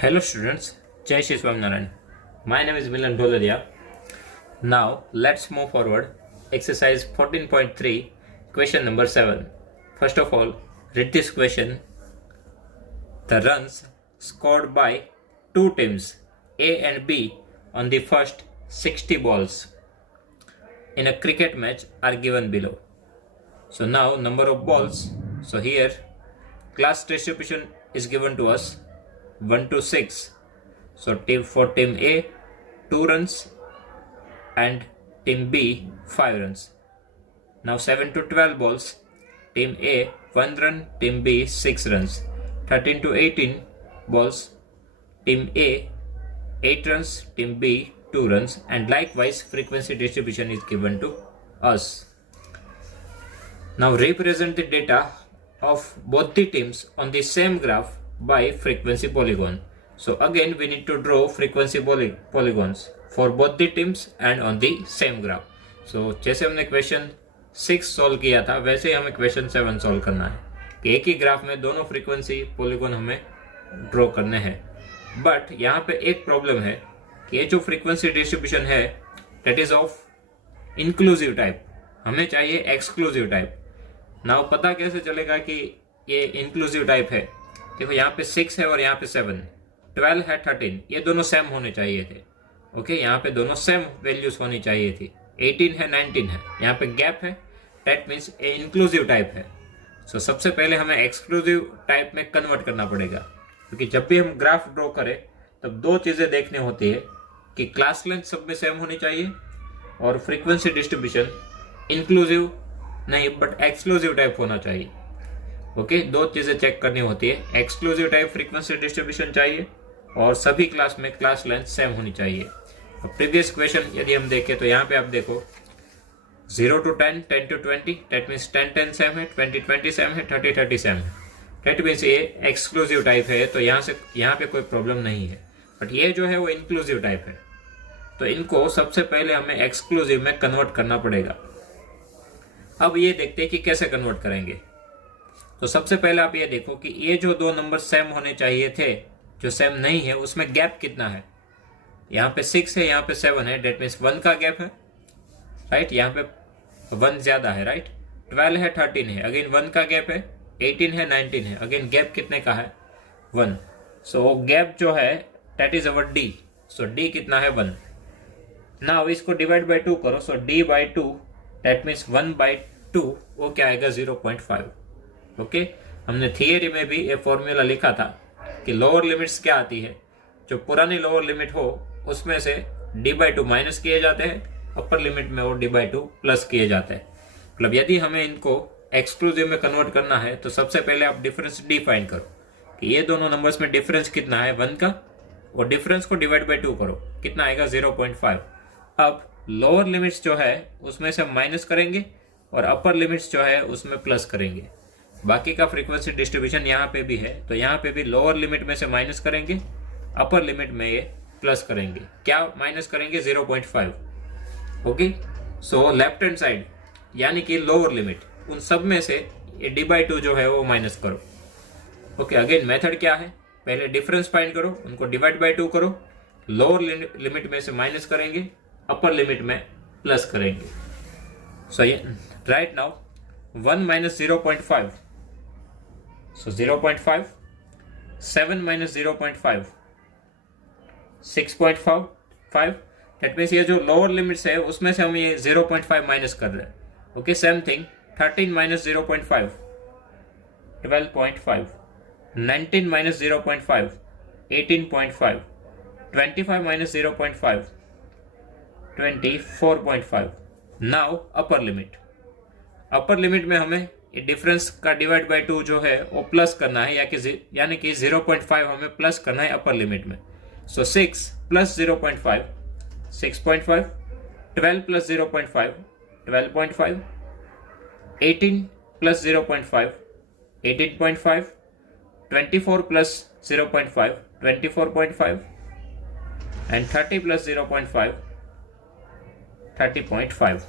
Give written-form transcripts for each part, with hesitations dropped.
Hello students, Jai Shri Swaminarayan. My name is Milan Dolaria. Now let's move forward. Exercise 14.3, question number 7. First of all, read this question. The runs scored by two teams A and B on the first 60 balls in a cricket match are given below. So now number of balls. So here class distribution is given to us 1 to 6. So for team A 2 runs and team B 5 runs. Now 7 to 12 balls. Team A 1 run, team B 6 runs. 13 to 18 balls. Team A 8 runs, team B 2 runs, and likewise frequency distribution is given to us. Now represent the data of both the teams on the same graph by frequency polygon. So again we need to draw frequency polygons for both the teams and on the same graph. So जैसे हमने question 6 solve किया था वैसे ही हमें question 7 solve करना है कि एक ही ग्राफ में दोनों फ्रीक्वेंसी पॉलीगॉन हमें ड्रॉ करने हैं. बट यहाँ पे एक प्रॉब्लम है कि ये जो फ्रीक्वेंसी डिस्ट्रीब्यूशन है that is of inclusive type, हमें चाहिए एक्सक्लूसिव टाइप. नाउ पता कैसे चलेगा कि ये इंक्लूसिव टाइप है? देखो यहाँ पे 6 है और यहाँ पे 7, 12 है 13, ये दोनों सेम होने चाहिए थे. ओके, यहाँ पे दोनों सेम वैल्यूज होनी चाहिए थी. 18 है 19 है, यहाँ पे गैप है, that means A inclusive type है. सो सबसे पहले हमें एक्सक्लूसिव टाइप में कन्वर्ट करना पड़ेगा, क्योंकि जब भी हम ग्राफ ड्रॉ करें तब दो चीज़ें देखने होती है कि क्लास लेंथ सब में सेम होनी चाहिए और फ्रीक्वेंसी डिस्ट्रीब्यूशन इंक्लूसिव नहीं बट एक्सक्लूसिव टाइप होना चाहिए. ओके, दो चीज़ें चेक करनी होती है. एक्सक्लूसिव टाइप फ्रीक्वेंसी डिस्ट्रीब्यूशन चाहिए और सभी क्लास में क्लास लेंथ सेम होनी चाहिए. प्रीवियस क्वेश्चन यदि हम देखें तो यहाँ पे आप देखो 0 to 10, 10 to 20, that means 10 10 same है, 20 20 सेम है, 30 30 सेम है. दैट मीन्स ये एक्सक्लूसिव टाइप है, तो यहाँ पे कोई प्रॉब्लम नहीं है. बट ये जो है वो इंक्लूसिव टाइप है, तो इनको सबसे पहले हमें एक्सक्लूसिव में कन्वर्ट करना पड़ेगा. अब ये देखते हैं कि कैसे कन्वर्ट करेंगे. तो सबसे पहले आप ये देखो कि ये जो दो नंबर सेम होने चाहिए थे, जो सेम नहीं है उसमें गैप कितना है. यहाँ पे 6 है, यहाँ पे 7 है, डेट मीन्स 1 का गैप है, राइट. यहाँ पे 1 ज्यादा है, राइट. 12 है 13 है, अगेन 1 का गैप है. 18 है 19 है, अगेन गैप कितने का है 1. सो गैप जो है that is our D. So D कितना है 1. नाउ इसको डिवाइड बाय 2 करो. सो डी बाय 2 दैट मीन्स 1/2 वो क्या आएगा 0.5. ओके, हमने थियरी में भी ये फॉर्मूला लिखा था कि लोअर लिमिट्स क्या आती है, जो पुरानी लोअर लिमिट हो उसमें से d/2 माइनस किए जाते हैं, अपर लिमिट में वो d/2 प्लस किए जाते हैं. मतलब यदि हमें इनको एक्सक्लूसिव में कन्वर्ट करना है तो सबसे पहले आप डिफरेंस डिफाइन करो कि ये दोनों नंबर्स में डिफरेंस कितना है 1 का, और डिफरेंस को डिवाइड बाय 2 करो, कितना आएगा 0.5. अब लोअर लिमिट्स जो है उसमें से माइनस करेंगे और अपर लिमिट्स जो है उसमें प्लस करेंगे. बाकी का फ्रीक्वेंसी डिस्ट्रीब्यूशन यहाँ पे भी है, तो यहाँ पे भी लोअर लिमिट में से माइनस करेंगे, अपर लिमिट में ये प्लस करेंगे. क्या माइनस करेंगे 0.5. Okay, so left hand side यानी कि लोअर लिमिट, उन सब में से ये d/2 जो है वो माइनस करो. ओके, अगेन मेथड क्या है, पहले डिफरेंस फाइंड करो, उनको डिवाइड बाय 2 करो, लोअर लिमिट में से माइनस करेंगे, अपर लिमिट में प्लस करेंगे. सो ये right now 1 minus 0.5. So 0.5, 7 minus 0.5, 6.5. That means ये जो लोअर लिमिट्स है उसमें से हम ये 0.5 माइनस कर रहे हैं. Okay, same thing 13 minus 0.5, 12.5, 19 minus 0.5, 18.5, 25 minus 0.5, 24.5. Now upper limit. Upper limit में हमें डिफरेंस का डिवाइड बाय 2 जो है वो प्लस करना है, यानी कि 0.5 हमें प्लस करना है अपर लिमिट में. सो 6 plus 0.5, 6.5, 12 plus 0.5, 12.5, 18 plus 0.5, 18.5, 24 plus 0.5, 24.5, and 30 plus 0.5, 30.5.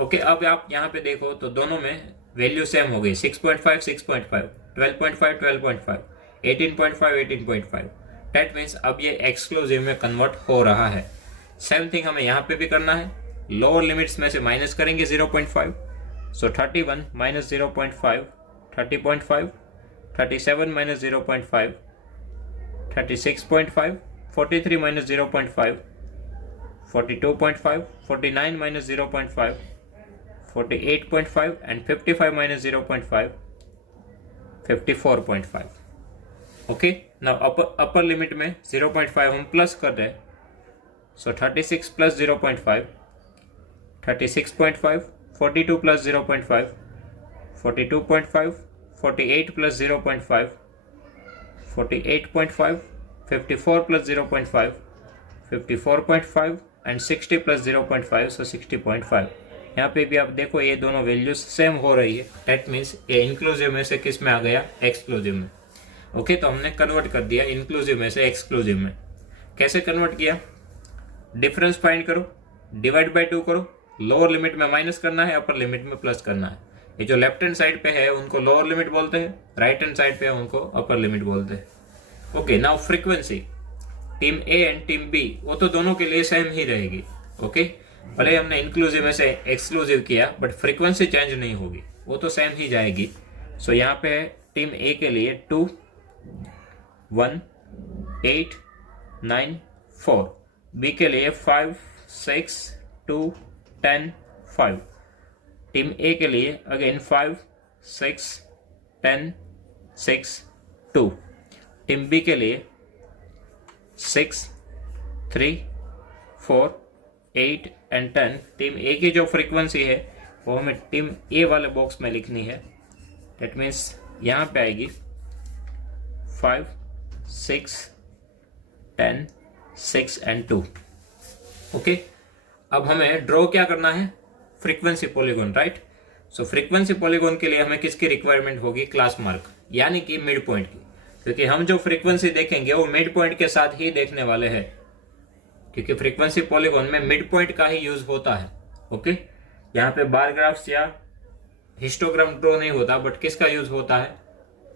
Okay, अब आप यहाँ पे देखो तो दोनों में वैल्यू सेम हो गई, 6.5 6.5, 12.5 12.5, 18.5 18.5। दैट मीन्स अब ये एक्सक्लूसिव में कन्वर्ट हो रहा है। सेम थिंग हमें यहाँ पे भी करना है। लोअर लिमिट्स में से माइनस करेंगे 0.5, सो 31 minus 0.5 30.5, 37 minus 0.5 36.5, 43 minus 0.5 42.5, 49 minus 0.5, 48.5 and 55 minus 0.5, 54.5. Okay, now upper limit में 0.5 हम प्लस कर रहे हैं, so 36 plus 0.5, 36.5, 42 plus 0.5, 42.5, 48 plus 0.5, 48.5, 54 plus 0.5, 54.5 and 60 plus 0.5, सो 60.5। यहाँ पे भी आप देखो ये दोनों वैल्यूज सेम हो रही है। दैट मीन्स ये इंक्लूसिव में से किस में आ गया, एक्सक्लूसिव में। ओके, तो हमने कन्वर्ट कर दिया इंक्लूसिव में से एक्सक्लूसिव में। कैसे कन्वर्ट किया, डिफरेंस फाइंड करो, डिवाइड बाय 2 करो, लोअर लिमिट में माइनस करना है, अपर लिमिट में प्लस करना है। ये जो लेफ्ट हैंड साइड पे है उनको लोअर लिमिट बोलते हैं, राइट हैंड साइड पे है उनको अपर लिमिट बोलते हैं। Okay, now frequency team A and team B वो तो दोनों के लिए सेम ही रहेगी। ओके, भले हमने इंक्लूसिव में से एक्सक्लूसिव किया बट फ्रीक्वेंसी चेंज नहीं होगी, वो तो सेम ही जाएगी। सो यहाँ पे है टीम ए के लिए 2 1 8 9 4, बी के लिए 5 6 2 10 5, टीम ए के लिए अगेन 5 6 10 6 2, टीम बी के लिए 6 3 4 8 एंड 10। टीम ए की जो फ्रीक्वेंसी है वो हमें टीम ए वाले बॉक्स में लिखनी है। दैट मीन्स यहाँ पे आएगी 5 6 10 6 एंड 2। ओके, अब हमें ड्रॉ क्या करना है, फ्रीक्वेंसी पॉलीगॉन, राइट। सो फ्रीक्वेंसी पॉलीगॉन के लिए हमें किसकी रिक्वायरमेंट होगी, क्लास मार्क, यानी कि मिड पॉइंट की, क्योंकि हम जो फ्रीक्वेंसी देखेंगे वो मिड पॉइंट के साथ ही देखने वाले हैं, क्योंकि फ्रीक्वेंसी पॉलीगॉन में मिड पॉइंट का ही यूज होता है। ओके, यहाँ पे बार ग्राफ्स या हिस्टोग्राम ड्रॉ नहीं होता, बट किसका यूज होता है,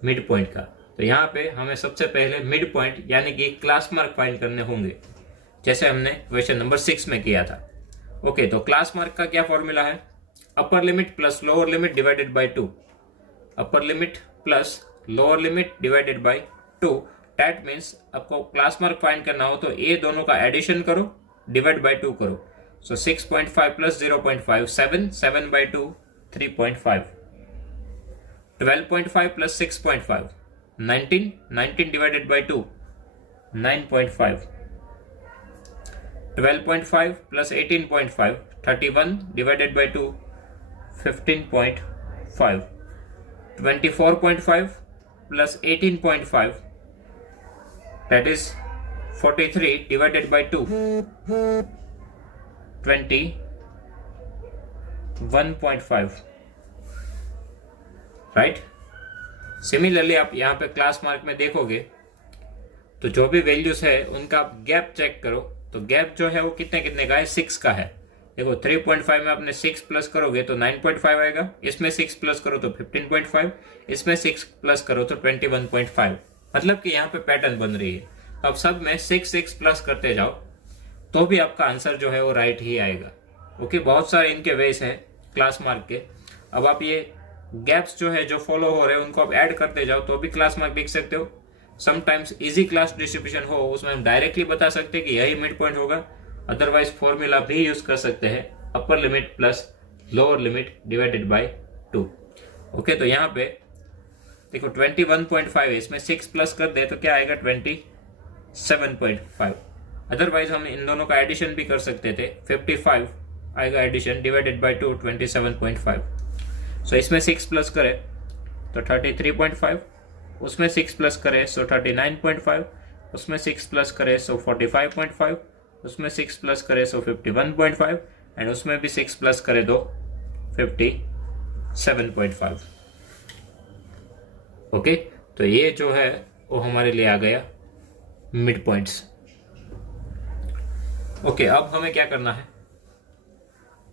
मिड पॉइंट का। तो यहाँ पे हमें सबसे पहले मिड पॉइंट यानी कि क्लास मार्क फाइंड करने होंगे, जैसे हमने क्वेश्चन नंबर 6 में किया था। ओके, तो क्लास मार्क का क्या फॉर्मूला है, upper limit plus lower limit divided by 2, upper limit plus lower limit divided by 2। That means आपको क्लास मार्क फाइंड करना हो तो ये दोनों का एडिशन करो, डिवाइड बाय 2 करो। So 6.5 plus 0.5 7, 7 by 2 3.5, 12.5 plus 6.5 19, 19 divided by 2 9.5, 12.5 plus 18.5 31 divided by 2 15.5, 24.5 plus 18.5, that is 43 divided by 2 21.5, right. Similarly आप यहाँ पे क्लास मार्क में देखोगे तो जो भी वैल्यूज है उनका आप गैप चेक करो, तो गैप जो है वो कितने कितने का है, 6 का है। देखो 3.5 में आपने 6 प्लस करोगे तो 9.5 आएगा, इसमें 6 प्लस करो तो 15.5, इसमें 6 प्लस करो तो 21.5, मतलब कि यहाँ पे पैटर्न बन रही है। अब सब में 6 प्लस करते जाओ तो भी आपका आंसर जो है वो राइट ही आएगा। ओके, बहुत सारे इनके वेज हैं क्लास मार्क के। अब आप ये गैप्स जो है जो फॉलो हो रहे हैं उनको आप ऐड करते जाओ तो भी क्लास मार्क लिख सकते हो। समटाइम्स इजी क्लास डिस्ट्रीब्यूशन हो उसमें हम डायरेक्टली बता सकते हैं कि यही मिड पॉइंट होगा, अदरवाइज फॉर्मूला भी यूज कर सकते हैं, upper limit plus lower limit divided by 2। Okay, तो यहाँ पे देखो 21.5 है, इसमें 6 प्लस कर दे तो क्या आएगा 27.5। अदरवाइज हम इन दोनों का एडिशन भी कर सकते थे, 55 आएगा एडिशन डिवाइडेड बाय 2 27.5। सो इसमें 6 प्लस करें तो 33.5, उसमें 6 प्लस करें सो 39.5, उसमें 6 प्लस करें सो 45.5, उसमें 6 प्लस करें सो 51.5 एंड उसमें भी 6 प्लस करें तो 57.5। ओके, तो ये जो है वो हमारे लिए आ गया मिड पॉइंट्स। ओके, अब हमें क्या करना है,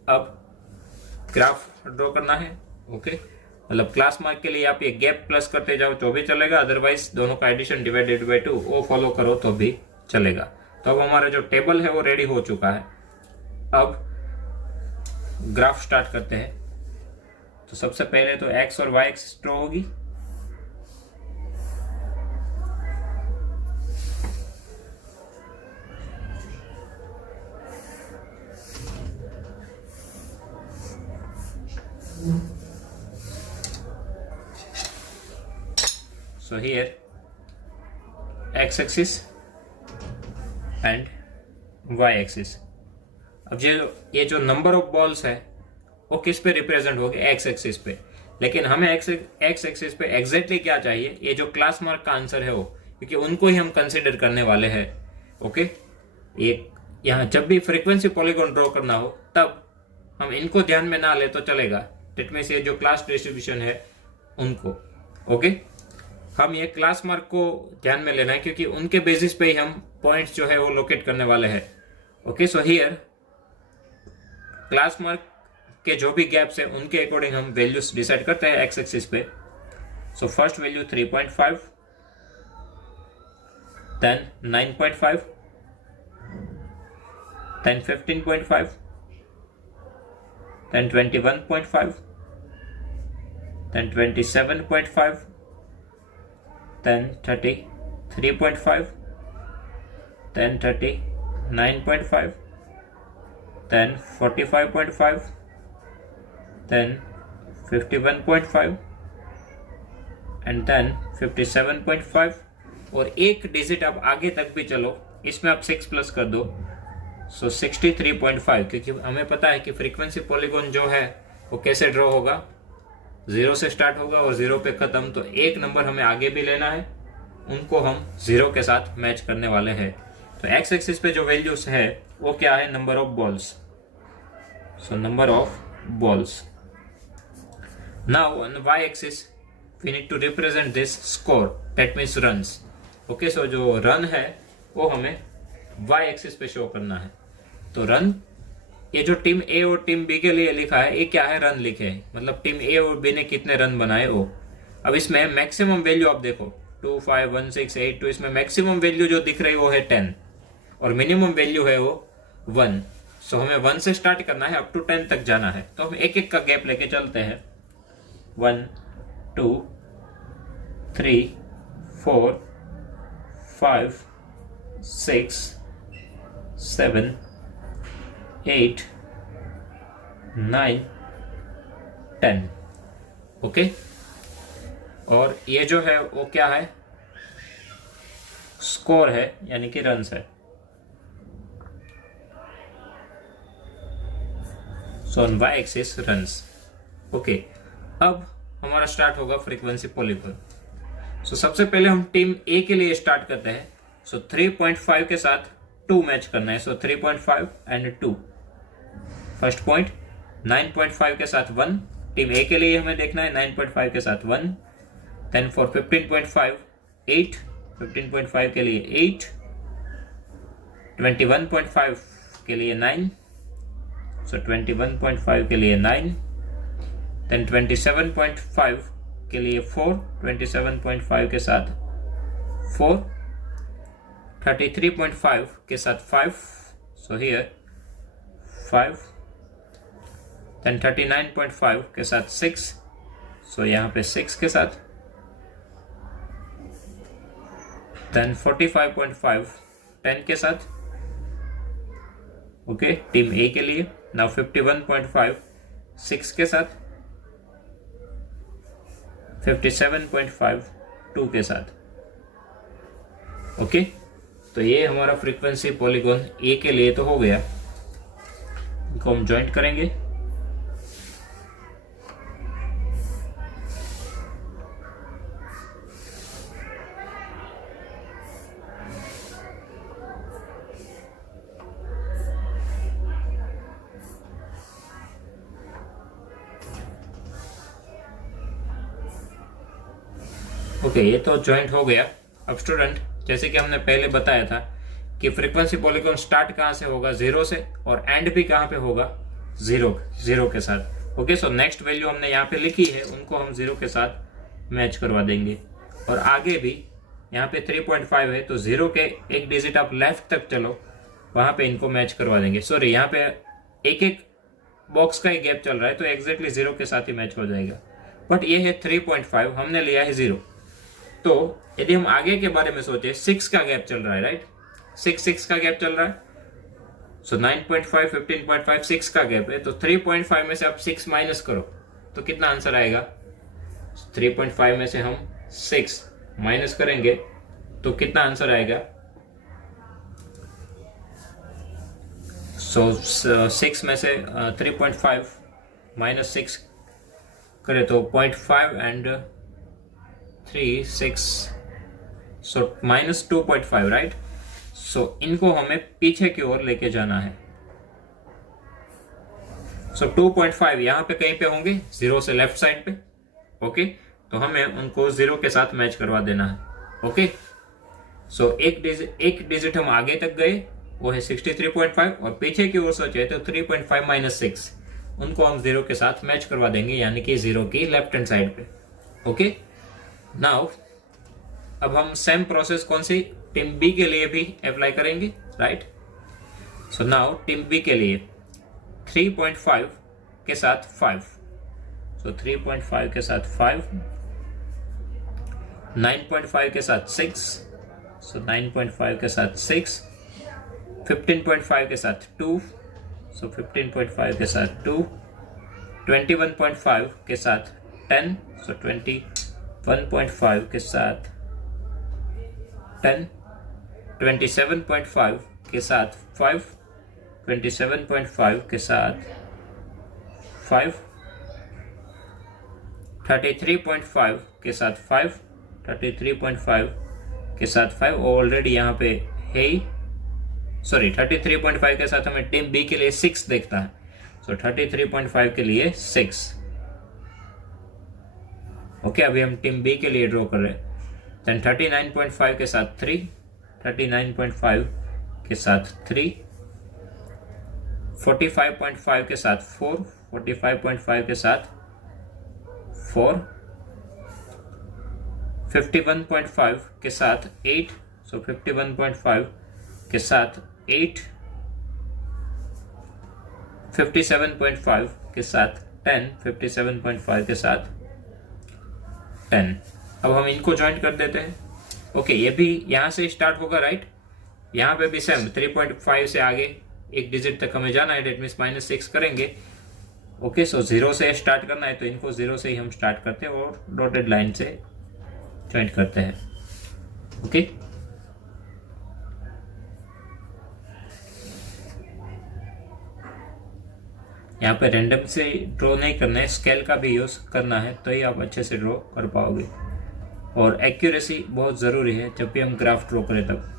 अब ग्राफ ड्रॉ करना है। ओके, मतलब क्लास मार्क के लिए आप ये गैप प्लस करते जाओ तो भी चलेगा, अदरवाइज दोनों का एडिशन डिवाइडेड बाय 2 वो फॉलो करो तो भी चलेगा। तो अब हमारा जो टेबल है वो रेडी हो चुका है। अब ग्राफ स्टार्ट करते हैं। तो सबसे पहले तो एक्स और वाई एक्सिस ड्रॉ होगी। So here x axis and y axis। अब ये जो नंबर ऑफ बॉल्स है वो किस पे रिप्रेजेंट हो गए, एक्स एक्सिस पे। लेकिन हमें एक्स एक्सिस पे एग्जैक्टली क्या चाहिए, ये जो क्लास मार्क का आंसर है वो, क्योंकि उनको ही हम कंसिडर करने वाले हैं। ओके, ये यहाँ जब भी फ्रीक्वेंसी पॉलीगॉन ड्रॉ करना हो तब हम इनको ध्यान में ना ले तो चलेगा। डेट में से जो क्लास डिस्ट्रीब्यूशन है उनको, ओके, हम ये क्लास मार्क को ध्यान में लेना है क्योंकि उनके बेसिस पे ही हम पॉइंट्स जो है वो लोकेट करने वाले हैं। Okay, so here class mark के जो भी गैप्स है उनके अकॉर्डिंग हम वैल्यूज डिसाइड करते हैं एक्स एक्सिस पे। So first value 3.5, then 9.5, then 15.5, then 21.5, then 27.5, then 33.5, then 39.5, then 45.5, then 51.5 and then 57.5। और एक डिजिट आप आगे तक भी चलो, इसमें आप 6 प्लस कर दो, सो 63.5। क्योंकि हमें पता है कि फ्रीक्वेंसी पॉलीगॉन जो है वो कैसे ड्रॉ होगा, 0 से स्टार्ट होगा और 0 पे खत्म। तो एक नंबर हमें आगे भी लेना है, उनको हम 0 के साथ मैच करने वाले हैं। तो एक्स एक्सिस पे जो वैल्यूज है वो क्या है, number of balls. So number of balls. Now on Y axis we need to represent this score, that means runs. Okay, so जो रन है वो हमें वाई एक्सिस पे शो करना है। तो रन, ये जो टीम ए और टीम बी के लिए लिखा है ये क्या है, रन लिखे हैं, मतलब टीम ए और बी ने कितने रन बनाए वो। अब इसमें मैक्सिमम वैल्यू आप देखो 2, 5, 1, 6, 8, तो इसमें मैक्सिमम वैल्यू जो दिख रही है वो है 10 और मिनिमम वैल्यू है वो 1। सो हमें 1 से स्टार्ट करना है, अप टू 10 तक जाना है। तो हम एक एक का गैप लेके चलते हैं। 1, 2, 3, 4, 5, 6, 7, 8, 9, 10। ओके, और ये जो है वो क्या है, स्कोर है, यानी कि रन्स है। So on Y axis runs. Okay, अब हमारा स्टार्ट होगा फ्रीक्वेंसी पॉलीगॉन। सो सबसे पहले हम टीम ए के लिए स्टार्ट करते हैं। सो 3.5 के साथ 2 मैच करना है। सो 3.5 एंड 2 फर्स्ट पॉइंट। 9.5 के साथ 1, टीम ए के लिए हमें देखना है 9.5 के साथ 1। देन फॉर 15.5 8, 15.5 के लिए 8, 21.5 के लिए 9, सो 21.5 के लिए 9। देन 27.5 के लिए 4, 27.5 के साथ 4, 33.5 के साथ 5, सो हियर 5। देन 39.5 के साथ 6, सो यहाँ पे 6 के साथ। देन 45.5 10 के साथ, ओके, टीम ए के लिए। नाउ 51.5 6 के साथ, 57.5 2 के साथ। ओके, तो ये हमारा फ्रीक्वेंसी पॉलीगॉन ए के लिए तो हो गया। इनको हम ज्वाइंट करेंगे। ओके, ये तो ज्वाइंट हो गया। अब स्टूडेंट, जैसे कि हमने पहले बताया था कि फ्रीक्वेंसी पॉलीगॉन स्टार्ट कहाँ से होगा, 0 से, और एंड भी कहाँ पे होगा, 0 के साथ। ओके, सो नेक्स्ट वैल्यू हमने यहाँ पे लिखी है, उनको हम 0 के साथ मैच करवा देंगे। और आगे भी यहाँ पे 3.5 है, तो 0 के एक डिजिट आप लेफ्ट तक चलो, वहाँ पे इनको मैच करवा देंगे। सॉरी, यहाँ पे एक एक बॉक्स का ही गैप चल रहा है, तो एग्जैक्टली 0 के साथ ही मैच हो जाएगा। बट ये है 3.5, हमने लिया है 0। तो यदि हम आगे के बारे में सोचे, 6 का गैप चल रहा है, राइट, 6 का गैप चल रहा है। सो 9.5, 15.5, 6 का गैप है, तो 3.5 में से आप 6 माइनस करो तो कितना आंसर आएगा। 3.5 में से हम 6 माइनस करेंगे तो कितना आंसर आएगा। सो 6 में से 3.5 माइनस 6 करें तो 0.5 एंड 3, 6, सो माइनस 2.5, राइट। सो इनको हमें पीछे की ओर लेके जाना है। सो 2.5 यहाँ पे कहीं पे होंगे, 0 से लेफ्ट साइड पे। ओके, तो हमें उनको 0 के साथ मैच करवा देना है। ओके, सो एक डिजिट हम आगे तक गए, वो है 63.5, और पीछे की ओर सोचे तो 3.5 माइनस 6, उनको हम 0 के साथ मैच करवा देंगे, यानी कि 0 की लेफ्ट हैंड साइड पे। ओके, नाउ अब हम सेम प्रोसेस कौन सी टीम बी के लिए भी अप्लाई करेंगे, right. So now team B के लिए 3.5 के साथ 5, सो 3.5 के साथ 5, 9.5 के साथ 6, सो 9.5 के साथ 6, 15.5 के साथ 2, सो 15.5 के साथ 2, 21.5 के साथ 10, सो 21.5 के साथ 10, 27.5 के साथ 5, 27.5 के साथ 5, 33.5 के साथ 5, 33.5 के साथ 5 ऑलरेडी यहाँ पे है ही। सॉरी, 33.5 के साथ हमें टीम बी के लिए 6 देखता है, सो 33.5 के लिए 6। ओके, अभी हम टीम बी के लिए ड्रॉ कर रहे हैं। देन 39.5 के साथ 3, 39.5 के साथ 3, 45.5 के साथ 4, 45.5 के साथ 4, 51.5 के साथ 8, सो 51.5 के साथ 8, 57.5 के साथ 10, 57.5 के साथ 10। अब हम इनको ज्वाइन कर देते हैं। ओके, ये भी यहाँ से स्टार्ट होगा, राइट। यहाँ पे भी सेम 3.5 से आगे एक डिजिट तक हमें जाना है, डेट मीन्स माइनस 6 करेंगे। ओके, सो 0 से स्टार्ट करना है, तो इनको 0 से ही हम स्टार्ट करते हैं और डॉटेड लाइन से ज्वाइन करते हैं। ओके, यहाँ पे रैंडम से ड्रॉ नहीं करना है, स्केल का भी यूज करना है, तो ही आप अच्छे से ड्रॉ कर पाओगे। और एक्यूरेसी बहुत ज़रूरी है जब भी हम ग्राफ ड्रॉ करें तब।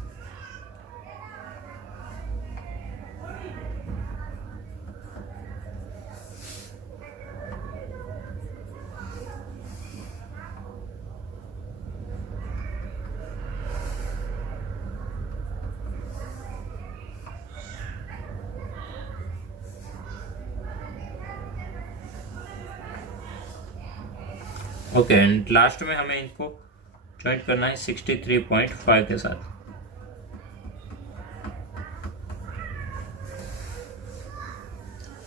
ओके, एंड लास्ट में हमें इनको ज्वाइंट करना है 63.5 के साथ।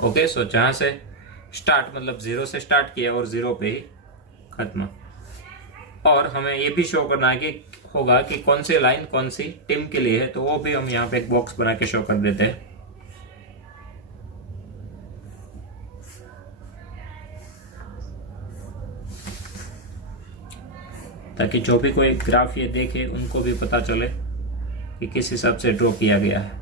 ओके, सो जहां से स्टार्ट मतलब 0 से स्टार्ट किया और 0 पे ही खत्म। और हमें ये भी शो करना है कि होगा कि कौन सी लाइन कौन सी टीम के लिए है, तो वो भी हम यहाँ पे एक बॉक्स बना के शो कर देते हैं। ताकि जो भी कोई ग्राफ ये देखे उनको भी पता चले कि किस हिसाब से ड्रॉ किया गया है।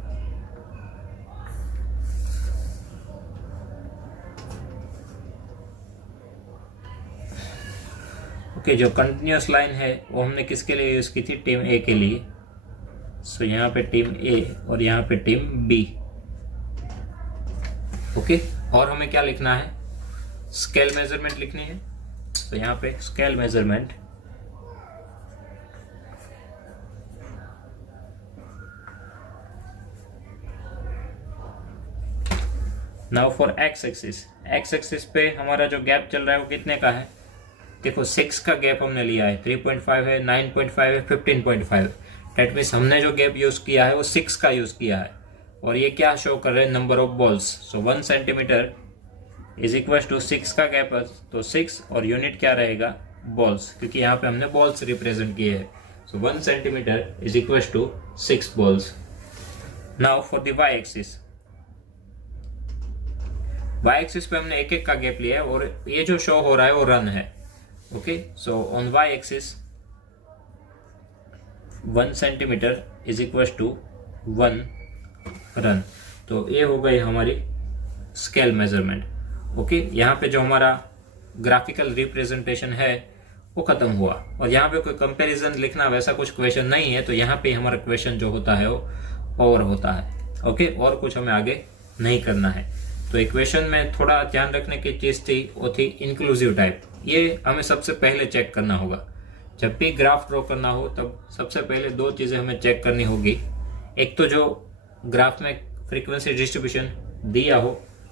ओके, जो कंटिन्यूअस लाइन है वो हमने किसके लिए यूज की थी, टीम ए के लिए। सो यहाँ पे टीम ए और यहाँ पे टीम बी। ओके, और हमें क्या लिखना है, स्केल मेजरमेंट लिखनी है। तो यहाँ पे scale measurement now for x axis x axis पे हमारा जो गैप चल रहा है वो कितने का है, देखो 6 का गैप हमने लिया है, 3.5 है, 9.5 है, 15.5। डेट मीन्स हमने जो गैप यूज किया है वो 6 का यूज किया है। और ये क्या शो कर रहे हैं, number of balls. So 1 centimetre is equal to 6 का गैप है, तो 6 और यूनिट क्या रहेगा, बॉल्स, क्योंकि यहाँ पे हमने बॉल्स रिप्रेजेंट किए हैं। So 1 centimetre is equal to 6 balls. Now for the Y axis, Y axis पे हमने एक एक का गैप लिया है और ये जो शो हो रहा है वो रन है। Okay, so on Y axis 1 centimetre is equal to 1 run. तो ये हो गई हमारी स्केल मेजरमेंट। ओके, यहाँ पे जो हमारा ग्राफिकल रिप्रेजेंटेशन है वो खत्म हुआ। और यहाँ पे कोई कंपैरिजन लिखना वैसा कुछ क्वेश्चन नहीं है, तो यहाँ पे हमारा क्वेश्चन जो होता है वो ओवर होता है। ओके, और कुछ हमें आगे नहीं करना है। तो इक्वेशन में थोड़ा ध्यान रखने की चीज थी, वो थी इंक्लूसिव टाइप। ये हमें सबसे पहले चेक करना होगा। जब भी ग्राफ ड्रॉ करना हो तब सबसे पहले 2 चीजें हमें चेक करनी होगी। एक तो जो ग्राफ में फ्रीक्वेंसी डिस्ट्रीब्यूशन दिया हो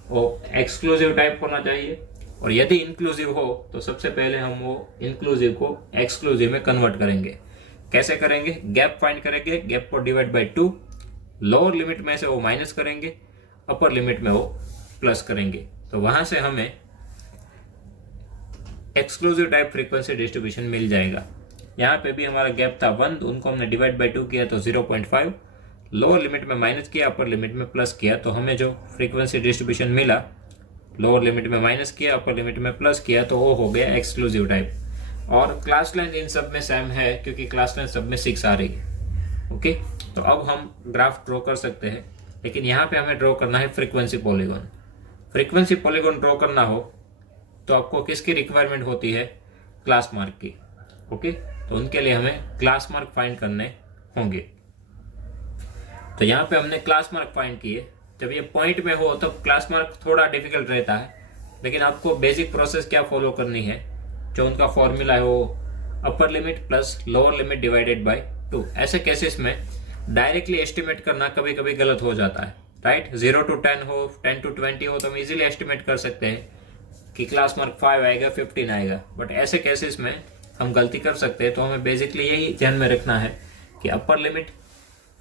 वो एक्सक्लूसिव टाइप होना चाहिए, और यदि इंक्लूसिव हो तो सबसे पहले हम वो इंक्लूसिव को एक्सक्लूसिव में कन्वर्ट करेंगे। कैसे करेंगे, गैप फाइंड करेंगे, गैप को डिवाइड बाय 2, लोअर लिमिट में से वो माइनस करेंगे, अपर लिमिट में वो प्लस करेंगे। तो वहां से हमें एक्सक्लूसिव टाइप फ्रीक्वेंसी डिस्ट्रीब्यूशन मिल जाएगा। यहाँ पे भी हमारा गैप था 1, उनको हमने डिवाइड बाय 2 किया तो 0.5, लोअर लिमिट में माइनस किया, अपर लिमिट में प्लस किया, तो हमें जो फ्रीक्वेंसी डिस्ट्रीब्यूशन मिला, लोअर लिमिट में माइनस किया, अपर लिमिट में प्लस किया, तो वो हो गया एक्सक्लूसिव टाइप। और क्लास लेंथ इन सब में सेम है क्योंकि क्लास लेंथ सब में 6 आ रही है। ओके, तो अब हम ग्राफ ड्रॉ कर सकते हैं, लेकिन यहाँ पे हमें ड्रॉ करना है frequency polygon. Frequency polygon draw करना हो तो आपको किसकी रिक्वायरमेंट होती है, क्लास मार्क की। ओके, तो उनके लिए हमें क्लास मार्क फाइंड करने होंगे। तो यहाँ पे हमने क्लास मार्क फाइंड किए। जब ये पॉइंट में हो तब क्लास मार्क थोड़ा डिफिकल्ट रहता है, लेकिन आपको बेसिक प्रोसेस क्या फॉलो करनी है, जो उनका फॉर्मूला है वो upper limit plus lower limit divided by 2। ऐसे केसेस में डायरेक्टली एस्टिमेट करना कभी कभी गलत हो जाता है, राइट। 0 to 10 हो, 10 to 20 हो तो हम इजीली एस्टिमेट कर सकते हैं कि क्लास मार्क 5 आएगा, 15 आएगा। बट ऐसे केसेस में हम गलती कर सकते हैं, तो हमें बेसिकली यही ध्यान में रखना है कि अपर लिमिट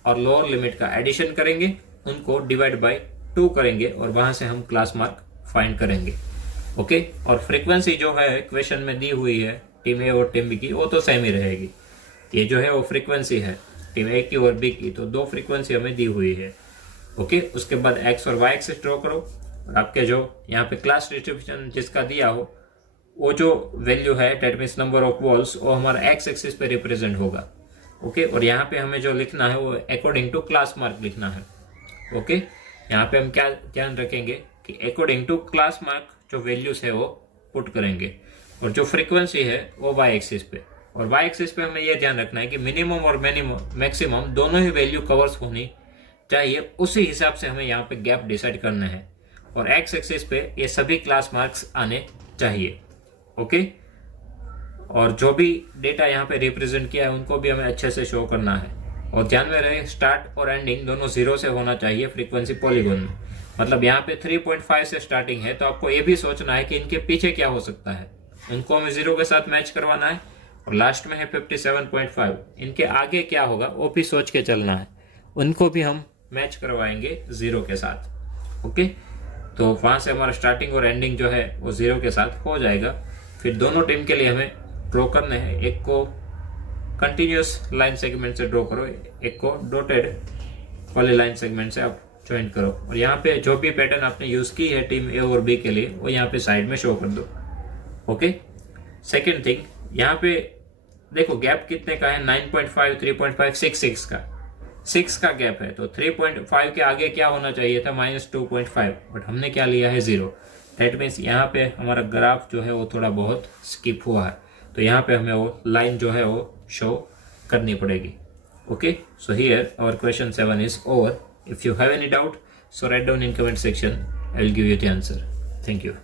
और लोअर लिमिट का एडिशन करेंगे, उनको डिवाइड बाय 2 करेंगे और वहां से हम क्लास मार्क फाइंड करेंगे। ओके, और फ्रीक्वेंसी जो है क्वेश्चन में दी हुई है टीम ए और टीम बी की, वो तो सेम ही रहेगी। ये जो है वो फ्रीक्वेंसी है टीम ए की और बी की, तो 2 फ्रीक्वेंसी हमें दी हुई है। ओके, उसके बाद एक्स और वाई एक्सिस ड्रॉ करो, और आपके जो यहाँ पे क्लास डिस्ट्रीब्यूशन जिसका दिया हो वो जो वैल्यू है, that means number of walls, वो हमारा एक्स एक्सिस पे रिप्रेजेंट होगा। ओके, और यहाँ पे हमें जो लिखना है वो अकॉर्डिंग टू क्लास मार्क लिखना है। ओके, यहाँ पे हम क्या ध्यान रखेंगे कि अकॉर्डिंग टू क्लास मार्क जो वैल्यूज है वो पुट करेंगे, और जो फ्रीक्वेंसी है वो वाई एक्सिस पे। और वाई एक्सिस पे हमें यह ध्यान रखना है कि मिनिमम और मैक्सिमम दोनों ही वैल्यू कवर्स होनी चाहिए, उसी हिसाब से हमें यहाँ पे गैप डिसाइड करना है। और एक्स एक्सिस पे ये सभी क्लास मार्क्स आने चाहिए। ओके, और जो भी डेटा यहाँ पे रिप्रेजेंट किया है उनको भी हमें अच्छे से शो करना है। और ध्यान में रहे स्टार्ट और एंडिंग दोनों 0 से होना चाहिए फ्रीक्वेंसी पॉलीगॉन में। मतलब यहाँ पे 3.5 से स्टार्टिंग है, तो आपको ये भी सोचना है कि इनके पीछे क्या हो सकता है, उनको हमें 0 के साथ मैच करवाना है। और लास्ट में है 57.5, इनके आगे क्या होगा वो भी सोच के चलना है, उनको भी हम मैच करवाएंगे 0 के साथ। ओके, तो वहां से हमारा स्टार्टिंग और एंडिंग जो है वो 0 के साथ हो जाएगा। फिर दोनों टीम के लिए हमें ड्रॉ करने हैं, एक को कंटिन्यूस लाइन सेगमेंट से ड्रॉ करो, एक को डॉटेड वाले लाइन सेगमेंट से आप ज्वाइन करो। और यहाँ पे जो भी पैटर्न आपने यूज की है टीम ए और बी के लिए वो यहाँ पे साइड में शो कर दो। ओके, सेकेंड थिंग, यहाँ पे देखो गैप कितने का है, 9.5, 3.5, 6 का 6 का गैप है। तो 3.5 के आगे क्या होना चाहिए था, -2.5, बट हमने क्या लिया है 0। दैट मीन्स यहाँ पे हमारा ग्राफ जो है वो थोड़ा बहुत स्किप हुआ है, तो यहाँ पे हमें वो लाइन जो है वो शो करनी पड़ेगी। Okay, so here our question 7 is over. If you have any doubt, so write down in comment section. I will give you the answer. Thank you.